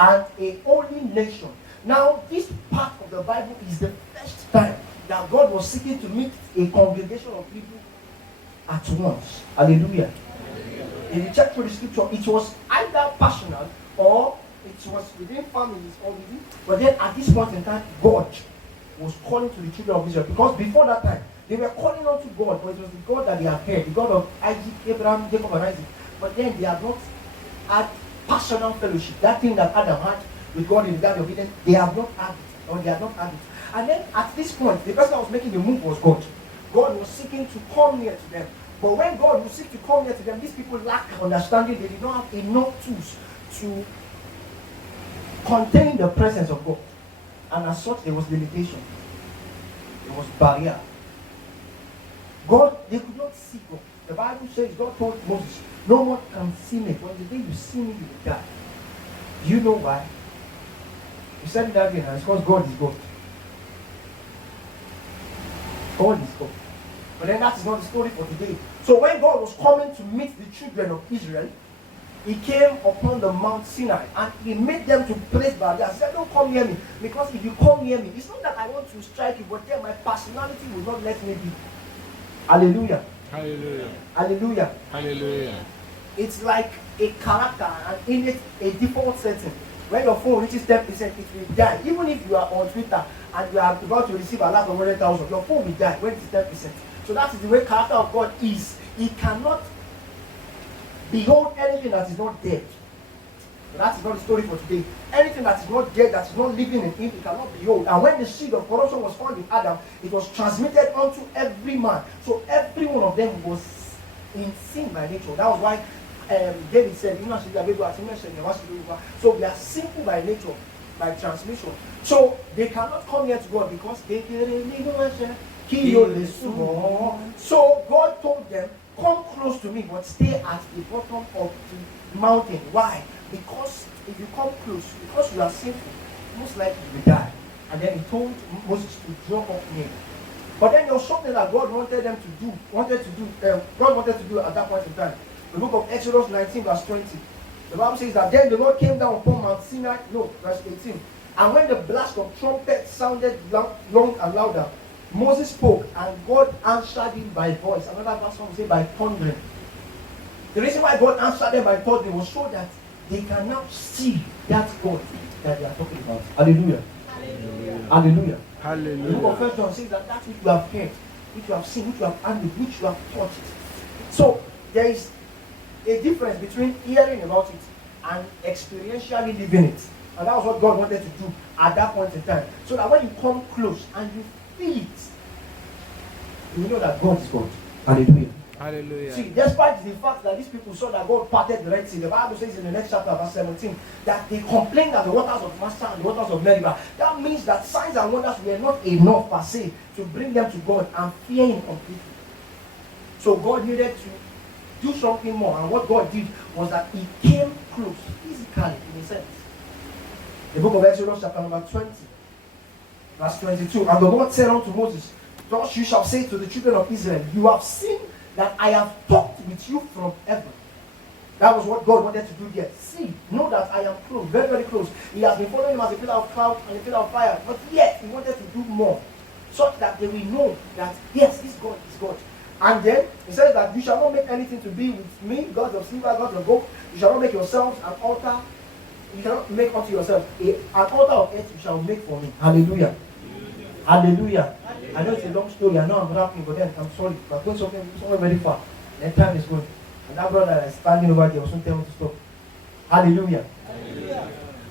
and a holy nation. Now, this part of the Bible is the first time that God was seeking to meet a congregation of people at once. Hallelujah. If you check through the scripture, it was either personal or it was within families or within. But then at this point in time, God was calling to the children of Israel. Because before that time, they were calling on to God, but it was the God that they had heard, the God of Isaac, Abraham, Jacob, and Isaac. But then they had not had personal fellowship. That thing that Adam had with God in the Garden of Eden, they have not had it, or they had not had it. And then at this point, the person that was making the move was God. God was seeking to come near to them. But when God would seek to come near to them, these people lacked understanding. They did not have enough tools to contain the presence of God. And as such, there was limitation. There was barrier. God, they could not see God. The Bible says, God told Moses, no one can see me. When the day you see me, you will die. Do you know why? He said it again, and it's because God is God. God is God. But then that is not the story for today. So when God was coming to meet the children of Israel, he came upon the Mount Sinai and he made them to place barriers. He said, don't come near me. Because if you come near me, it's not that I want to strike you, but then my personality will not let me be. Hallelujah. Hallelujah. Hallelujah. Hallelujah. It's like a character and in it a default setting. When your phone reaches 10%, it will die. Even if you are on Twitter and you are about to receive a lot of 100,000, your phone will die when it's 10%. So that is the way character of God is. He cannot behold anything that is not dead. But that is not the story for today. Anything that is not dead, that is not living in him, he cannot behold. And when the seed of corruption was found in Adam, it was transmitted unto every man. So every one of them was in sin by nature. That was why David said, so we are sinful by nature, by transmission. So they cannot come here to God because they so God told them, come close to me, but stay at the bottom of the mountain. Why? Because if you come close, because you are sinful, most likely you will die. And then he told Moses to draw up near. But then there was something that God wanted them to do, God wanted to do at that point in time. The book of Exodus 19 verse 20. The Bible says that then the Lord came down upon Mount Sinai, verse 18. And when the blast of trumpet sounded long and louder, Moses spoke and God answered him by voice. Another verse will say by thundering. The reason why God answered them by thundering was so that they can now see that God that they are talking about. Hallelujah. Hallelujah. Hallelujah. Hallelujah. The book of First John says that that which you have heard, which you have seen, which you have handled, which you have touched. So there is a difference between hearing about it and experientially living it. And that was what God wanted to do at that point in time. So that when you come close and you feel it, you know that God is God. Hallelujah. Hallelujah. See, despite the fact that these people saw that God parted the Red Sea, the Bible says in the next chapter, verse 17, that they complained that the waters of Massa and the waters of Meribah. That means that signs and wonders were not enough per se to bring them to God and fear Him completely. So God needed to do something more, and what God did was that He came close, physically, in a sense. The book of Exodus, chapter number 20, verse 22. And the Lord said unto Moses, thus you shall say to the children of Israel, you have seen that I have talked with you from heaven. That was what God wanted to do there. See, know that I am close, very, very close. He has been following him as a pillar of cloud and a pillar of fire. But yet, He wanted to do more, such that they will know that, yes, this God is God. And then, He says that you shall not make anything to be with me, gods of silver, gods of gold. You shall not make yourselves an altar. You shall not make unto yourself an altar of earth you shall make for me. Hallelujah. Hallelujah. I know it's a long story. I know I'm rapping, but then I'm sorry. But going somewhere very far. Then time is going. And that brother that is standing over there was not telling me to stop. Hallelujah. Hallelujah.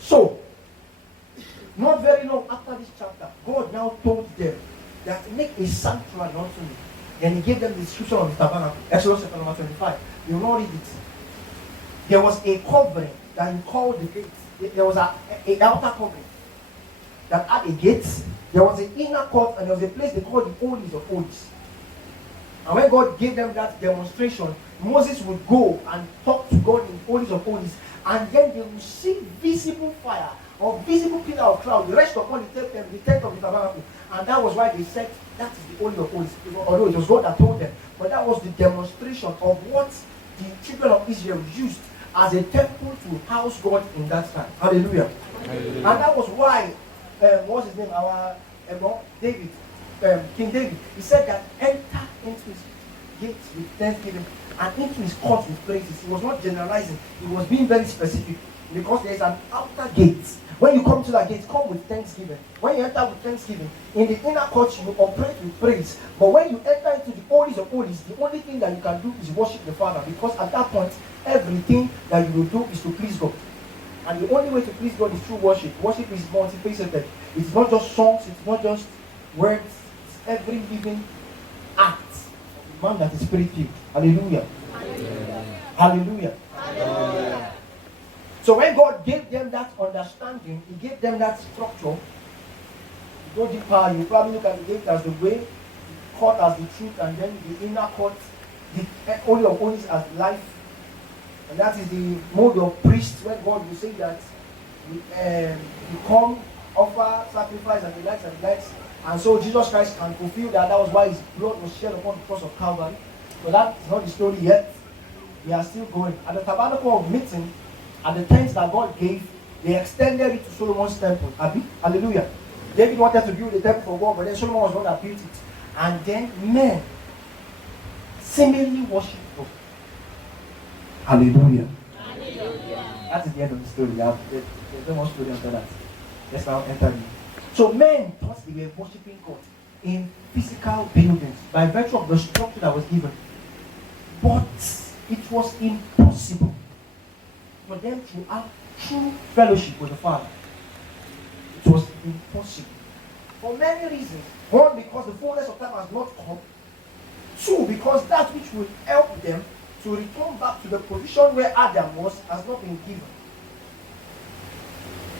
So, not very long after this chapter, God now told them that make a sanctuary unto me. Then He gave them the description of the tabernacle. Exodus chapter number 25. You will not read it. There was a covering that He called the gates. There was a outer covering that had a gate. There was an inner court and there was a place they called the Holies of Holies. And when God gave them that demonstration, Moses would go and talk to God in Holies of Holies, and then they would see visible fire or visible pillar of cloud rest upon the tent of the tabernacle. And that was why they said that is the Holy of Holies. Although it was God that told them, but that was the demonstration of what the children of Israel used as a temple to house God in that time. Hallelujah. Hallelujah. And that was why, what's his name? Our David, King David, he said that enter into his gates with thanksgiving and into his courts with praises. He was not generalizing, he was being very specific because there is an outer gate. When you come to that gate, come with thanksgiving. When you enter with thanksgiving, in the inner court you operate with praise. But when you enter into the holies of holies, the only thing that you can do is worship the Father, because at that point, everything that you will do is to please God. And the only way to please God is through worship. Worship is multifaceted. It's not just songs, it's not just words, it's every living act of the man that is spirit-filled. Hallelujah. Hallelujah. Hallelujah. So when God gave them that understanding, He gave them that structure. You go deeper, you probably look at the gate as the way, the court as the truth, and then the inner court, the holy of holies as life. And that is the mode of priests when God will say that you come, offer, sacrifice, and the likes and the likes. And so Jesus Christ can fulfill that. That was why His blood was shed upon the cross of Calvary. But that is not the story yet. We are still going. At the tabernacle of meeting, at the tents that God gave, they extended it to Solomon's temple. Hallelujah. David wanted to build a temple for God, but then Solomon was the one that built it. And then men seemingly worship God. Hallelujah. Hallelujah. That is the end of the story. There's no more story after that. Let's now enter in. So men thought they were worshiping God in physical buildings by virtue of the structure that was given. But it was impossible for them to have true fellowship with the Father. It was impossible. For many reasons. One, because the fullness of time has not come. Two, because that which will help them to return back to the position where Adam was has not been given.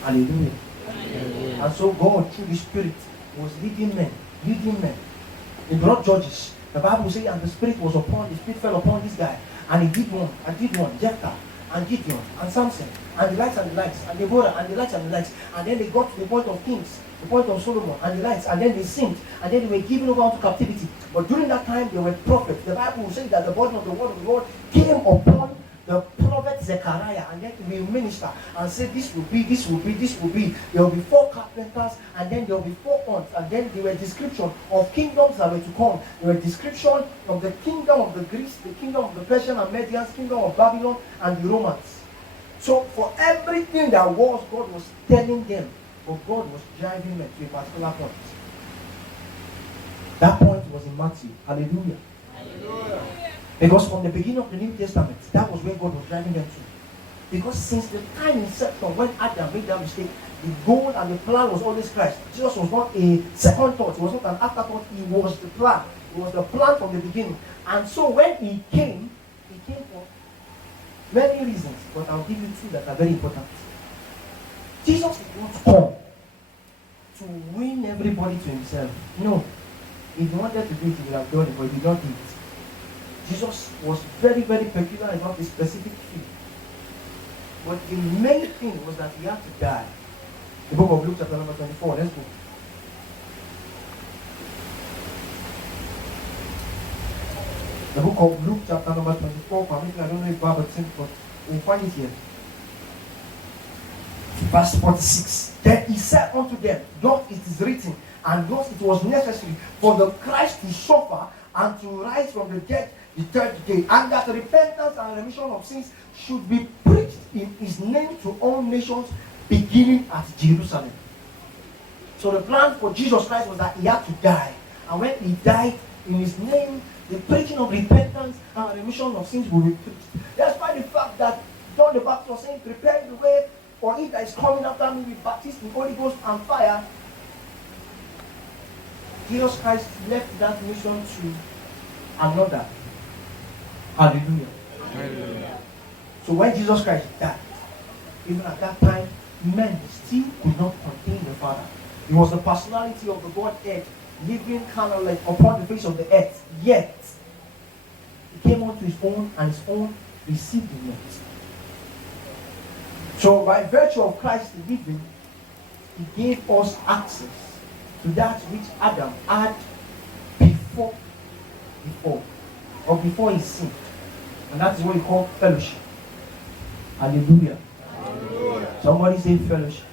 Hallelujah. Hallelujah. And so God, through the Spirit, was leading men. He brought judges. The Bible says, and the Spirit fell upon this guy. And he did one, Jephthah, and Gideon, and Samson, and the likes, and Deborah, and the likes, and then they got to the point of kings, the point of Solomon, and the likes, and then they sinned, and then they were given over to captivity. But during that time, they were prophets. The Bible will say that the burden of the word of the Lord came upon the prophet Zechariah, and then he will minister and say, this will be. There will be 4 carpenters, and then there will be 4 horns, and then there were description of kingdoms that were to come. There were description of the kingdom of the Greeks, the kingdom of the Persian and Medians, kingdom of Babylon, and the Romans. So for everything that was, God was telling them, but God was driving them to a particular point. That point was in Matthew. Hallelujah. Hallelujah. Because from the beginning of the New Testament, that was where God was driving them to. Because since the time inception when Adam made that mistake, the goal and the plan was always Christ. Jesus was not a second thought. He was not an afterthought. He was the plan. It was the plan from the beginning. And so when He came for many reasons. But I'll give you 2 that are very important. Jesus did not come to win everybody to Himself. No. If He wanted to do it, He would have done it, but He did not do it. Jesus was very, very peculiar about a specific thing. But the main thing was that He had to die. The book of Luke chapter number 24. Let's go. The book of Luke chapter number 24. Permit, I don't know if Bible is but we'll find it here. Verse 46. Then He said unto them, thus it is written, and thus it was necessary for the Christ to suffer and to rise from the dead the 3rd day, and that repentance and remission of sins should be preached in His name to all nations, beginning at Jerusalem. So the plan for Jesus Christ was that He had to die, and when He died in His name, the preaching of repentance and remission of sins will be preached. That's why the fact that John the Baptist was saying, prepare the way for He that is coming after me with baptism in Holy Ghost and fire. Jesus Christ left that mission to another. Hallelujah. Hallelujah. So when Jesus Christ died, even at that time, men still could not contain the Father. He was the personality of the Godhead living carnally upon the face of the earth. Yet, He came unto His own, and His own received Him not. So by virtue of Christ living, He gave us access to that which Adam had before, or before he sinned. And that is what we call fellowship. Hallelujah. Somebody say fellowship.